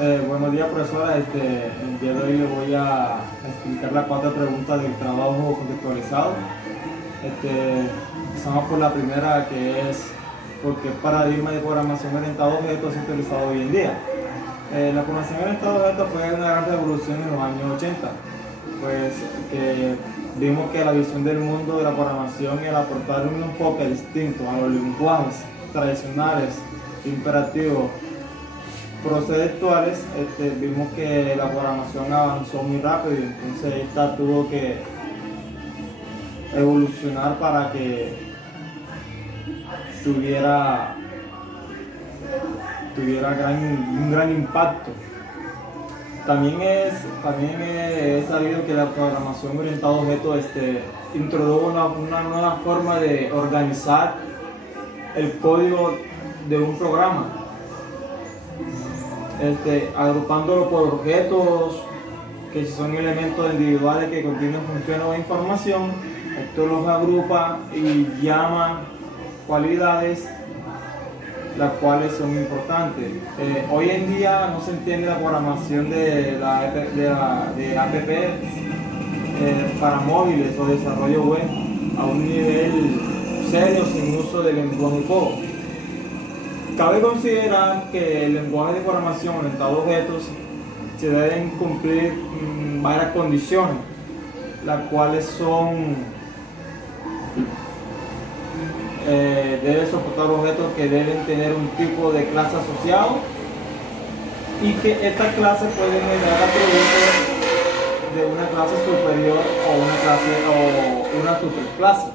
Buenos días, profesora. El día de hoy le voy a explicar las 4 preguntas del trabajo contextualizado. Empezamos por la primera, que es ¿por qué el paradigma de programación orientada a objetos es utilizado hoy en día? La programación orientada a objetos fue una gran revolución en los años 80, pues que vimos que la visión del mundo de la programación y el aportar un enfoque distinto a los lenguajes tradicionales, imperativos, procedurales, vimos que la programación avanzó muy rápido y entonces esta tuvo que evolucionar para que tuviera un gran impacto. También he sabido que la programación orientada a objetos introdujo una nueva forma de organizar el código de un programa, agrupándolo por objetos que son elementos individuales que contienen funciones o información. Esto los agrupa y llama cualidades, las cuales son importantes. Hoy en día no se entiende la programación de app para móviles o desarrollo web a un nivel serio sin uso del lenguaje Go. Cabe considerar que el lenguaje de programación orientado a objetos se deben cumplir varias condiciones, las cuales son debe soportar objetos que deben tener un tipo de clase asociado y que esta clase puede generar atributos de una clase superior o una superclase.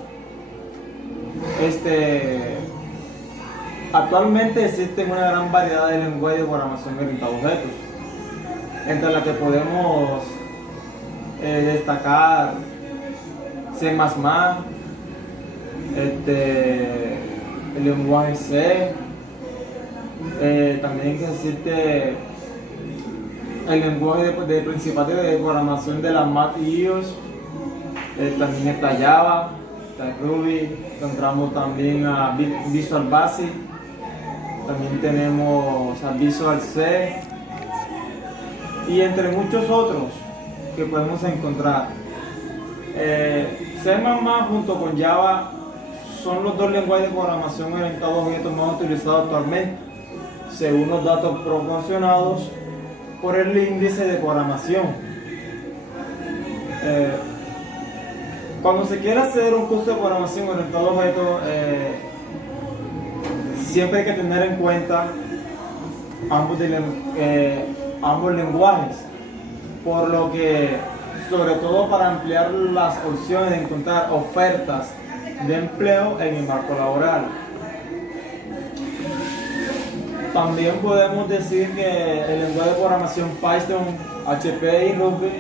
Actualmente existen una gran variedad de lenguajes de programación orientada a objetos, entre las que podemos destacar C++, el lenguaje C, también existe el lenguaje de principal de programación de la Mac y iOS, también está Java, está Ruby, encontramos también a Visual Basic, también tenemos a Visual C y entre muchos otros que podemos encontrar. C++ junto con Java son los dos lenguajes de programación orientados a objetos más utilizados actualmente, según los datos proporcionados por el índice de programación. Cuando se quiere hacer un curso de programación orientado a objetos, siempre hay que tener en cuenta ambos lenguajes, por lo que, sobre todo para ampliar las opciones de encontrar ofertas de empleo en el marco laboral. También podemos decir que el lenguaje de programación Python, HP y Ruby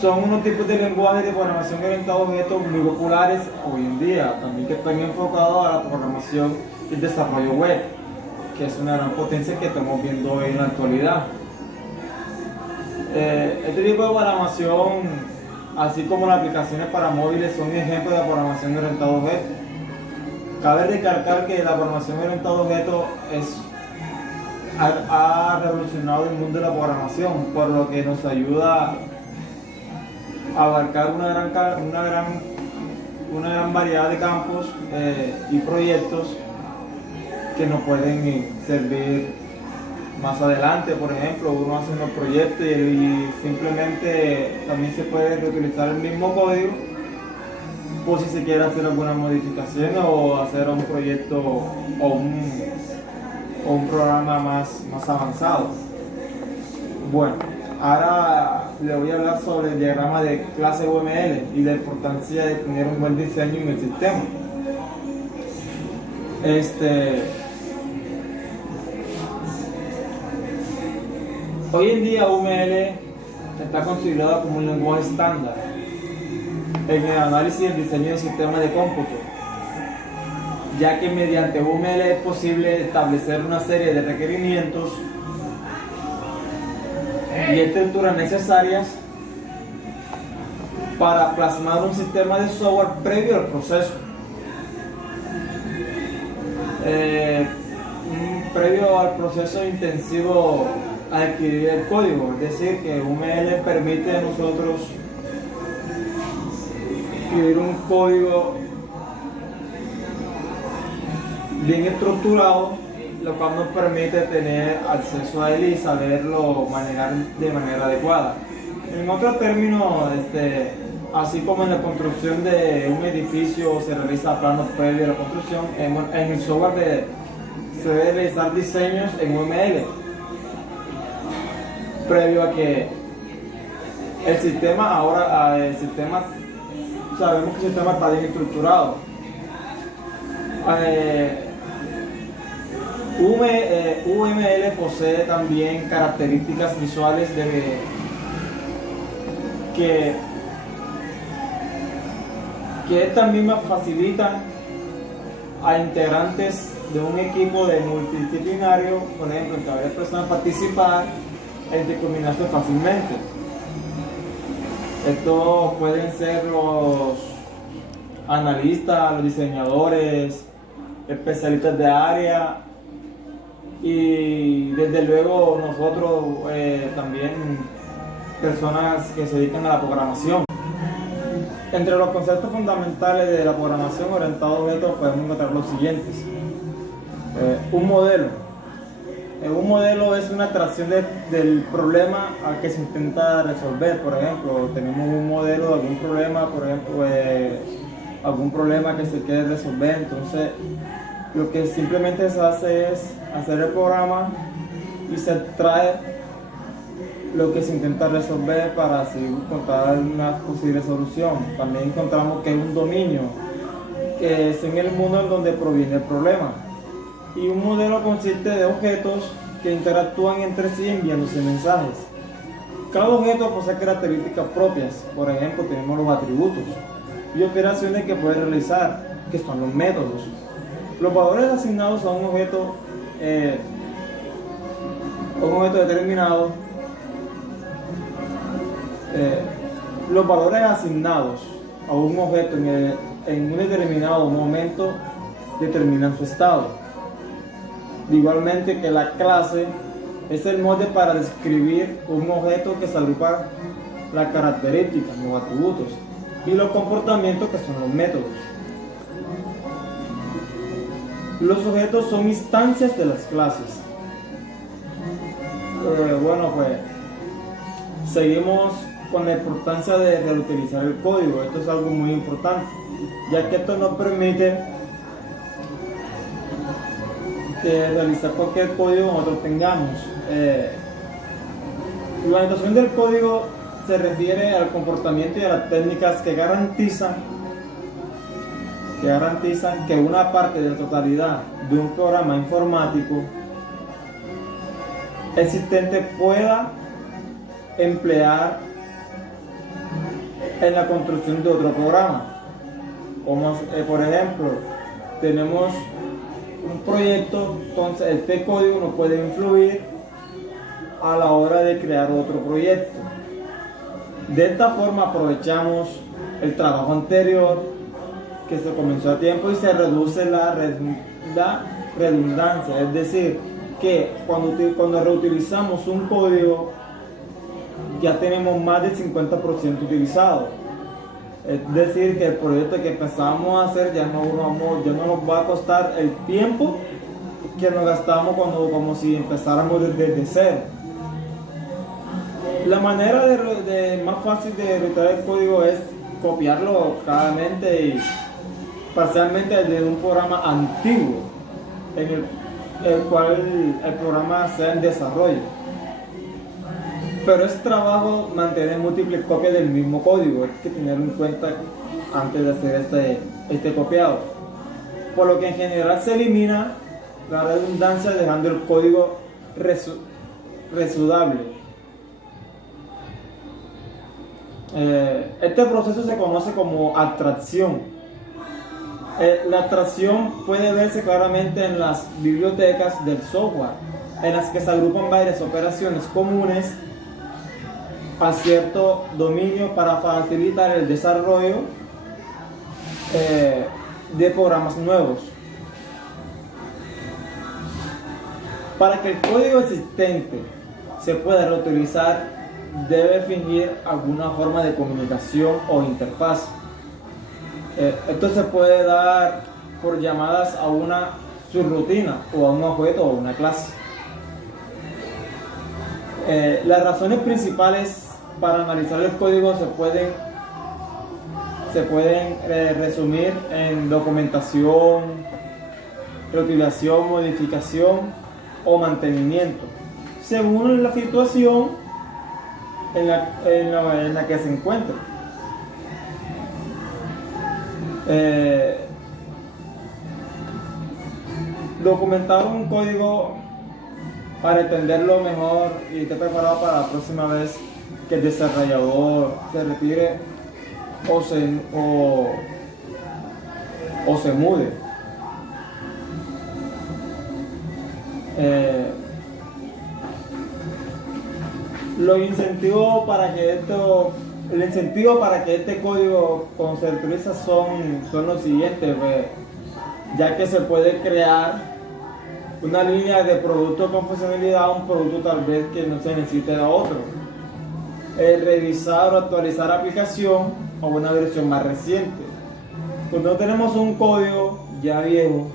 son unos tipos de lenguajes de programación orientados a objetos muy populares hoy en día, también que están enfocados a la programación y el desarrollo web, que es una gran potencia que estamos viendo hoy en la actualidad. Este tipo de programación, así como las aplicaciones para móviles, son ejemplos de programación orientada a objetos. Cabe recalcar que la programación orientada a objetos ha revolucionado el mundo de la programación, por lo que nos ayuda a abarcar una gran variedad de campos y proyectos que nos pueden servir más adelante. Por ejemplo, uno hace unos proyectos y simplemente también se puede reutilizar el mismo código por si se quiere hacer alguna modificación o hacer un proyecto o un programa más avanzado. Bueno, ahora le voy a hablar sobre el diagrama de clase UML y la importancia de tener un buen diseño en el sistema. Hoy en día UML está considerado como un lenguaje estándar en el análisis y el diseño de sistemas de cómputo, ya que mediante UML es posible establecer una serie de requerimientos y estructuras necesarias para plasmar un sistema de software previo al proceso. previo al proceso intensivo a adquirir el código, es decir, que UML permite a nosotros escribir un código bien estructurado, lo cual nos permite tener acceso a él y saberlo manejar de manera adecuada. En otros términos, así como en la construcción de un edificio se realiza planos previos a la construcción, en el software se debe realizar diseños en UML previo a que el sistema sabemos que el sistema está bien estructurado. UML posee también características visuales que también me facilitan a integrantes de un equipo de multidisciplinario, por ejemplo, en que varias personas participar e intercombinarse fácilmente. Estos pueden ser los analistas, los diseñadores, especialistas de área y desde luego nosotros también personas que se dedican a la programación. Entre los conceptos fundamentales de la programación orientada a objetos podemos encontrar los siguientes. Un modelo. Un modelo es una atracción del problema al que se intenta resolver. Por ejemplo, tenemos un modelo de algún problema, por ejemplo, algún problema que se quiere resolver. Entonces, lo que simplemente se hace es hacer el programa y se trae lo que se intenta resolver para así encontrar una posible solución. También encontramos que es un dominio, que es en el mundo en donde proviene el problema. Y un modelo consiste de objetos que interactúan entre sí enviándose mensajes. Cada objeto posee características propias. Por ejemplo, tenemos los atributos y operaciones que puede realizar, que son los métodos. Los valores asignados a un objeto determinado. Los valores asignados a un objeto en un determinado momento determinan su estado. Igualmente que la clase es el molde para describir un objeto que se agrupa las características, los atributos y los comportamientos que son los métodos. Los objetos son instancias de las clases. Bueno, pues seguimos con la importancia de reutilizar el código. Esto es algo muy importante, ya que esto nos permite realizar cualquier código que nosotros tengamos. La orientación del código se refiere al comportamiento y a las técnicas que garantizan que una parte de la totalidad de un programa informático existente pueda emplear en la construcción de otro programa. Como por ejemplo, tenemos un proyecto, entonces este código nos puede influir a la hora de crear otro proyecto. De esta forma aprovechamos el trabajo anterior que se comenzó a tiempo y se reduce la redundancia, es decir, que cuando reutilizamos un código ya tenemos más del 50% utilizado. Es decir, que el proyecto que empezamos a hacer ya no nos va a costar el tiempo que nos gastamos como si empezáramos desde cero. La manera más fácil de reutilizar el código es copiarlo claramente y parcialmente desde un programa antiguo en el cual el programa sea en desarrollo. Pero es trabajo mantener múltiples copias del mismo código, hay que tenerlo en cuenta antes de hacer este copiado. Por lo que en general se elimina la redundancia dejando el código reusable. Este proceso se conoce como abstracción. La abstracción puede verse claramente en las bibliotecas del software, en las que se agrupan varias operaciones comunes a cierto dominio para facilitar el desarrollo de programas nuevos. Para que el código existente se pueda reutilizar, debe fingir alguna forma de comunicación o interfaz. Esto se puede dar por llamadas a una subrutina o a un objeto o una clase. Las razones principales para analizar el código se pueden resumir en documentación, reutilización, modificación o mantenimiento, según la situación en la que se encuentra. Documentar un código para entenderlo mejor y estar preparado para la próxima vez que el desarrollador se retire o se mude. El incentivo para que este código se utilice son los siguientes, ya que se puede crear una línea de producto con funcionalidad a un producto tal vez que no se necesite de otro. Revisar o actualizar la aplicación a una versión más reciente. Cuando tenemos un código ya viejo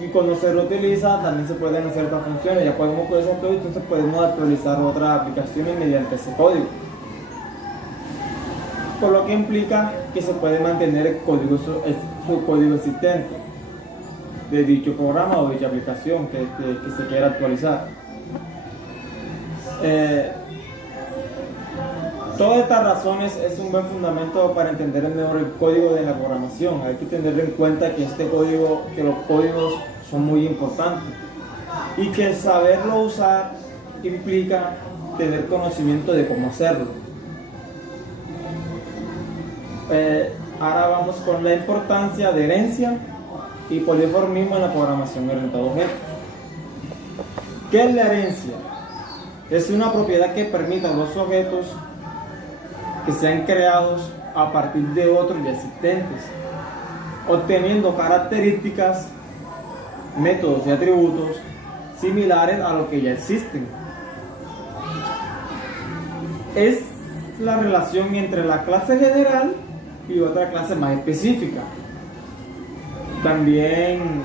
y cuando se reutiliza también se pueden hacer otras funciones, ya podemos utilizar ese código, entonces podemos actualizar otras aplicaciones mediante ese código. Por lo que implica que se puede mantener el código, su código existente de dicho programa o dicha aplicación que se quiera actualizar. Todas estas razones es un buen fundamento para entender mejor el código de la programación. Hay que tener en cuenta que los códigos son muy importantes y que saberlo usar implica tener conocimiento de cómo hacerlo. Ahora vamos con la importancia de herencia y poliformismo en la programación orientada a objetos. ¿Qué es la herencia? Es una propiedad que permite a los objetos que sean creados a partir de otros ya existentes, obteniendo características, métodos y atributos similares a los que ya existen. Es la relación entre la clase general y otra clase más específica. También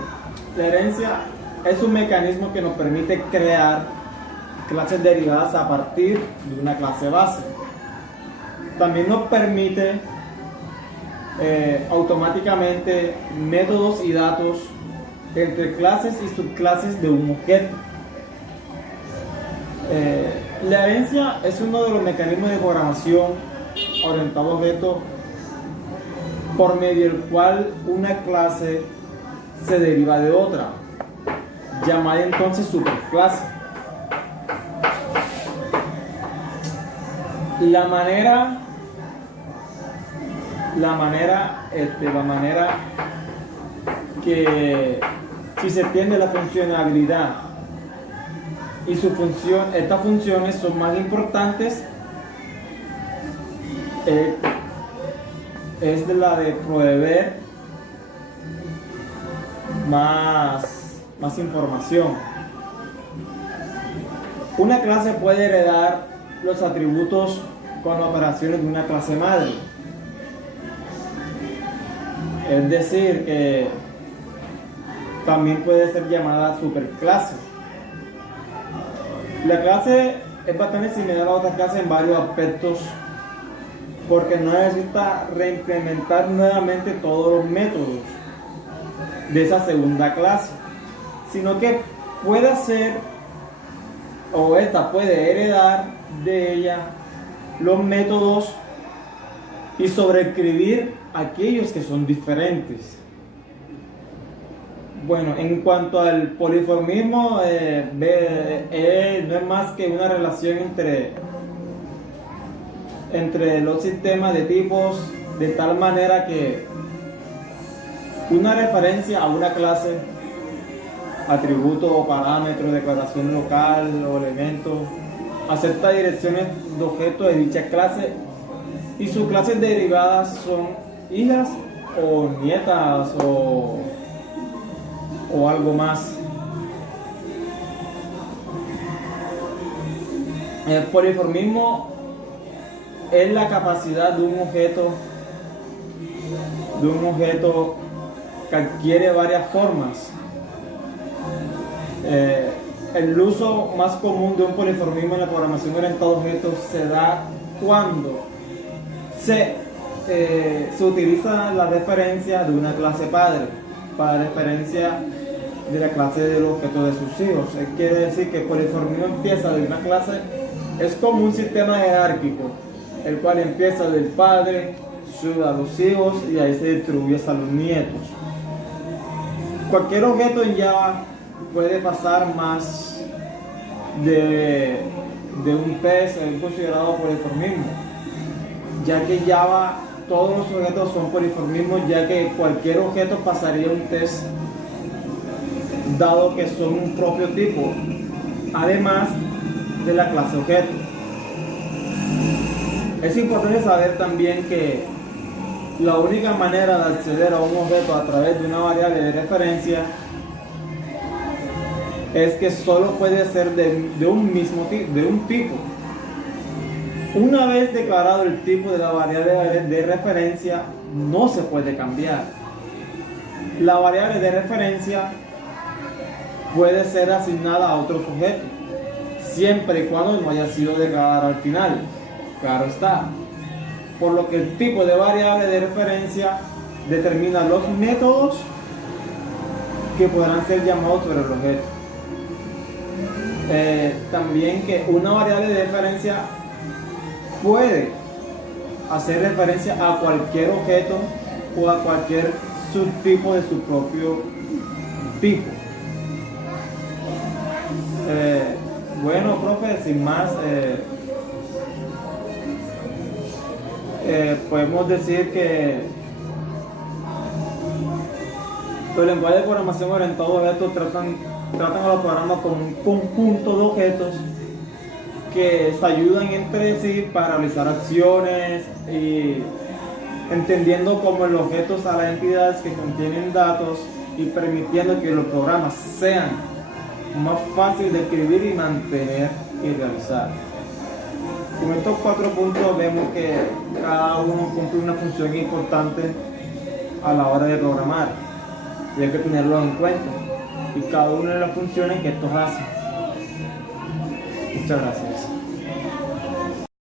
la herencia es un mecanismo que nos permite crear clases derivadas a partir de una clase base. También nos permite automáticamente métodos y datos entre clases y subclases de un objeto. La herencia es uno de los mecanismos de programación orientado a objetos por medio del cual una clase se deriva de otra, llamada entonces superclase. La manera que si se entiende la funcionalidad y su función, estas funciones son más importantes, es de la de proveer más información. Una clase puede heredar los atributos con operaciones de una clase madre. Es decir, que también puede ser llamada superclase. La clase es bastante similar a otras clases en varios aspectos, porque no necesita reimplementar nuevamente todos los métodos de esa segunda clase, sino que puede hacer, o esta puede heredar de ella los métodos y sobreescribir aquellos que son diferentes. Bueno, en cuanto al poliformismo, no es más que una relación entre los sistemas de tipos, de tal manera que una referencia a una clase, atributo o parámetro, declaración local o elemento, acepta direcciones de objetos de dicha clase y sus clases derivadas son hijas o nietas o algo más. El polimorfismo es la capacidad de un objeto que adquiere varias formas. El uso más común de un polimorfismo en la programación orientada a objetos se da cuando se utiliza la referencia de una clase padre para referencia de la clase del objeto de sus hijos. Quiere decir que el polimorfismo empieza de una clase, es como un sistema jerárquico, el cual empieza del padre, sube a los hijos y ahí se distribuye hasta los nietos. Cualquier objeto en Java puede pasar más de un test, es considerado polimorfismo, ya que Java todos los objetos son polimorfismos, ya que cualquier objeto pasaría un test dado que son un propio tipo, además de la clase objeto. Es importante saber también que la única manera de acceder a un objeto a través de una variable de referencia es que solo puede ser de un mismo tipo, de un tipo. Una vez declarado el tipo de la variable de referencia, no se puede cambiar. La variable de referencia puede ser asignada a otro sujeto, siempre y cuando no haya sido declarada al final. Claro está. Por lo que el tipo de variable de referencia determina los métodos que podrán ser llamados sobre el objeto. También que una variable de referencia puede hacer referencia a cualquier objeto o a cualquier subtipo de su propio tipo. Bueno, profe, sin más, podemos decir que los lenguajes de programación orientados a objetos tratan a los programas como un conjunto de objetos que se ayudan entre sí para realizar acciones y entendiendo como los objetos a las entidades que contienen datos y permitiendo que los programas sean más fáciles de escribir y mantener y realizar. Con estos 4 puntos vemos que cada uno cumple una función importante a la hora de programar y hay que tenerlo en cuenta y cada una de las funciones que estos hacen. Muchas gracias.